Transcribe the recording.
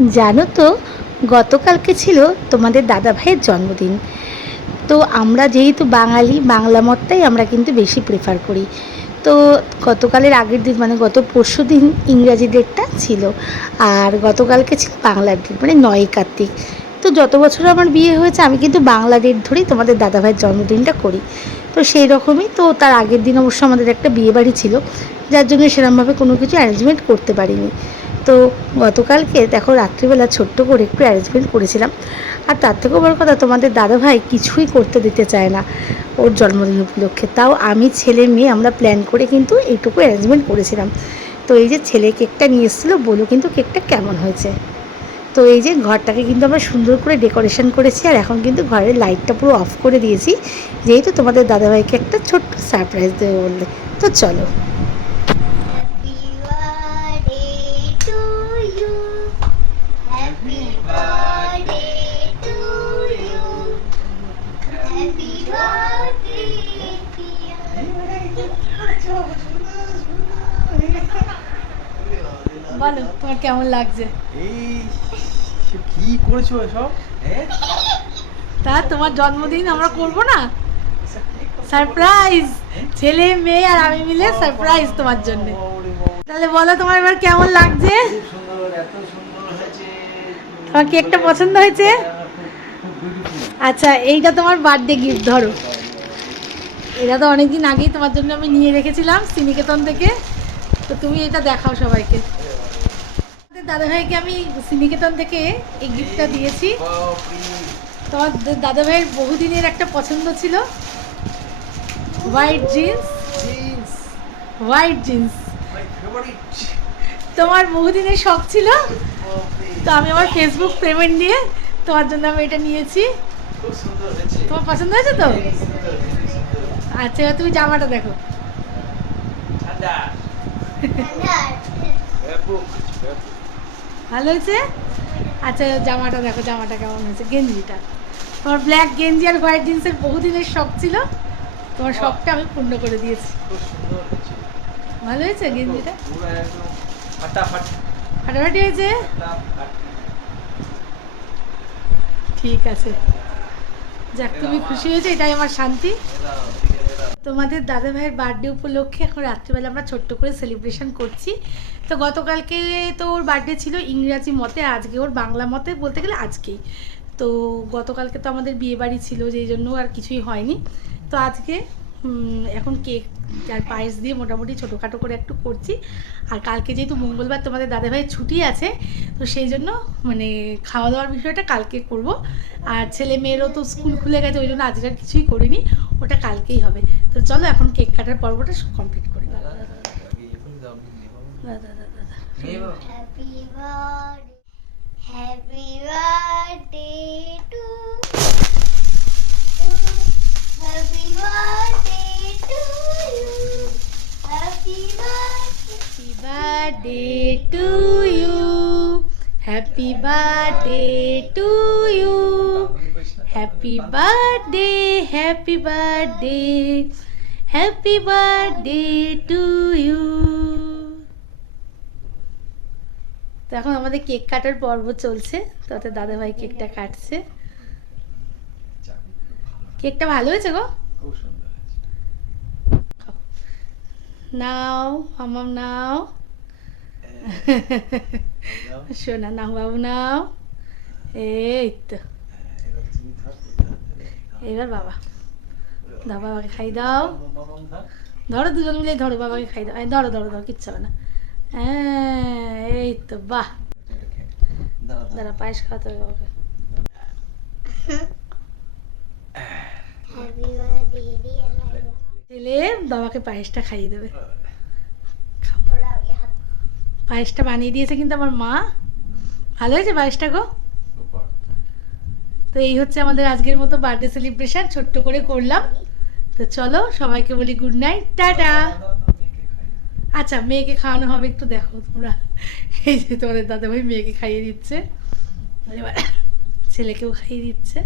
জানো তো, গতকালকে ছিল তোমাদের দাদা ভাইয়ের জন্মদিন। তো আমরা যেহেতু বাঙালি, বাংলা মতটাই আমরা কিন্তু বেশি প্রেফার করি। তো গতকালের আগের দিন মানে গত পরশু দিন ইংরাজি ডেটটা ছিল। আর গতকালকে ছিল বাংলার ডেট মানে নয় কার্তিক। তো যত বছর আমার বিয়ে হয়েছে, আমি কিন্তু বাংলা ডেট ধরেই তোমাদের দাদা ভাইয়ের জন্মদিনটা করি। তো সেই রকমই তো তার আগের দিন অবশ্য আমাদের একটা বিয়ে বাড়ি ছিল, যার জন্য সেরকমভাবে কোনো কিছু অ্যারেঞ্জমেন্ট করতে পারিনি। তো গতকালকে দেখো রাত্রিবেলা ছোট্ট করে একটু অ্যারেঞ্জমেন্ট করেছিলাম। আর তার থেকেও বড় কথা, তোমাদের দাদাভাই কিছুই করতে দিতে চায় না ওর জন্মদিন উপলক্ষে। তাও আমি ছেলে মেয়ে, আমরা প্ল্যান করে কিন্তু এইটুকু অ্যারেঞ্জমেন্ট করেছিলাম। তো এই যে ছেলে কেকটা নিয়ে এসেছিল, বলো কিন্তু কেকটা কেমন হয়েছে? তো এই যে ঘরটাকে কিন্তু আমরা সুন্দর করে ডেকোরেশন করেছি, আর এখন কিন্তু ঘরের লাইটটা পুরো অফ করে দিয়েছি। যেহেতু তোমাদের দাদাভাইকে একটা ছোট্ট সারপ্রাইজ দেবে বললে। তো চলো। বলো তোমার কেমন লাগছে? এই কি করেছ এসব? হ্যাঁ? তা তোমার জন্মদিন আমরা করব না? সারপ্রাইজ ছেলে মেয়ে আর আমি মিলে সারপ্রাইজ তোমার জন্য। তাহলে বলো তোমার এবার কেমন লাগছে? তোমার কেকটা পছন্দ হয়েছে? আচ্ছা এইটা তোমার বার্থডে গিফট ধরো। এটা তো অনেকদিন আগেই তোমার জন্য আমি নিয়ে রেখেছিলাম শ্রীনিকেতন থেকে। তো তুমি এটা দেখাও সবাইকে। দাদাভাইকে আমি শ্রীনিকেতন থেকে এই গিফটটা দিয়েছি। তোমার দাদাভাইয়ের বহুদিনের একটা পছন্দ ছিল। White jeans jeans white jeans তোমার বহুদিনের শখ ছিল। তো আমি আমার ফেসবুক পেমেন্ট দিয়ে তোমার জন্য আমি এটা নিয়েছি। তোমার পছন্দ হয়েছে তো। আচ্ছা এবার তুমি জামাটা দেখো। ঠান্ডা। ভালো হয়েছে? আচ্ছা জামাটা দেখো জামাটা কেমন হয়েছে? গেঞ্জিটা। তোমার ব্ল্যাক গেঞ্জি আর হোয়াইট জিন্সের বহুদিনের শখ ছিল। তোমার শখটা আমি পূর্ণ করে দিয়েছি। ভালো হয়েছে গেঞ্জিটা? ফাটাফাটি। হয়েছে? ঠিক আছে। যাক তুমি খুশি হয়েছে এটাই আমার শান্তি। তোমাদের দাদা ভাইয়ের বার্থডে উপলক্ষে এখন রাত্রিবেলা আমরা ছোট্ট করে সেলিব্রেশন করছি। তো গতকালকে তো ওর বার্থডে ছিল ইংরাজি মতে আজকে ওর বাংলা মতে বলতে গেলে আজকেই। তো গতকালকে তো আমাদের বিয়ে বাড়ি ছিল, যেই জন্য আর কিছুই হয়নি। তো আজকে এখন কেক আর পায়েস দিয়ে মোটামুটি ছোটোখাটো করে একটু করছি আর কালকে যেহেতু মঙ্গলবার তোমাদের দাদাভাইয়ের ছুটি আছে তো সেই জন্য মানে খাওয়া দাওয়ার বিষয়টা কালকে করব আর ছেলে মেয়েরও তো স্কুল খুলে গেছে ওই জন্য আজকে আর কিছুই করিনি ওটা কালকেই হবে তো চলো এখন কেক কাটার পর্বটা কমপ্লিট করি। Happy birthday. Happy birthday to Happy birthday. to you. Happy birthday to you. Happy birthday, happy birthday, happy birthday to you. তো এখন আমাদের কেক কাটার পর্ব চলছে তাতে দাদাভাই কেকটা কাটছে কেকটা ভালো হয়েছে গো খুব সুন্দর হয়েছে। নাও মামাম নাও বাবু নাও। এই তো এবার বাবা। দাও বাবাকে খাই দাও। ধরো দুজন মিলে ধরো বাবাকে খাই দাও। এই ধরো ধরো ধরো কিচ্ছু হবে না। হ্যাঁ এই তো বাহ। দাঁড়া, দাঁড়া। দাঁড়া পায়েস খাওয়াতে হবে বাবাকে। Happy birthday, dear Laila. ছেলে বাবাকে পায়েসটা খাইয়ে দেবে। পায়েসটা বানিয়ে দিয়েছে কিন্তু আমার মা। ভালো হয়েছে পায়েসটা গো? তো এই হচ্ছে আমাদের আজকের মতো বার্থডে সেলিব্রেশন ছোট্ট করে করলাম। তো চলো সবাইকে বলি গুড নাইট টাটা। আচ্ছা মেয়েকে খাওয়ানো হবে একটু দেখো তোমরা। এই যে তোমাদের দাদা ভাই মেয়েকে খাইয়ে দিচ্ছে। এবার ছেলেকেও খাইয়ে দিচ্ছে।